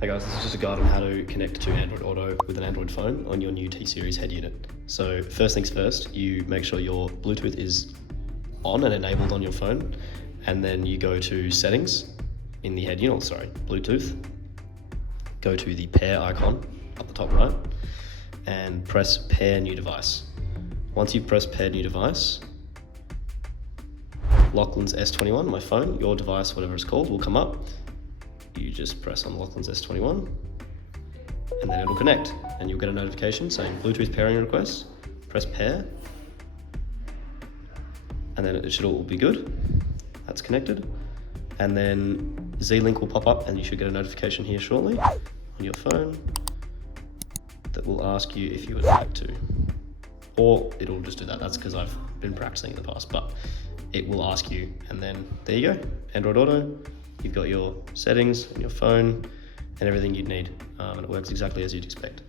Hey guys, this is just a guide on how to connect to Android Auto with an Android phone on your new T-Series head unit. So first things first, you make sure your Bluetooth is on and enabled on your phone, and then you go to settings in the head unit, Bluetooth. Go to the pair icon up the top right and press pair new device. Once you've pressed pair new device, Lachlan's S21, my phone, your device, whatever it's called, will come up. You just press on Lachlan's S21 and then it'll connect and you'll get a notification saying Bluetooth pairing request. Press pair and then it should all be good. That's connected. And then Z-Link will pop up and you should get a notification here shortly on your phone that will ask you if you would like to. Or it'll just do that. That's because I've been practicing in the past, but it will ask you, and then there you go, Android Auto. You've got your settings and your phone and everything you'd need, and it works exactly as you'd expect.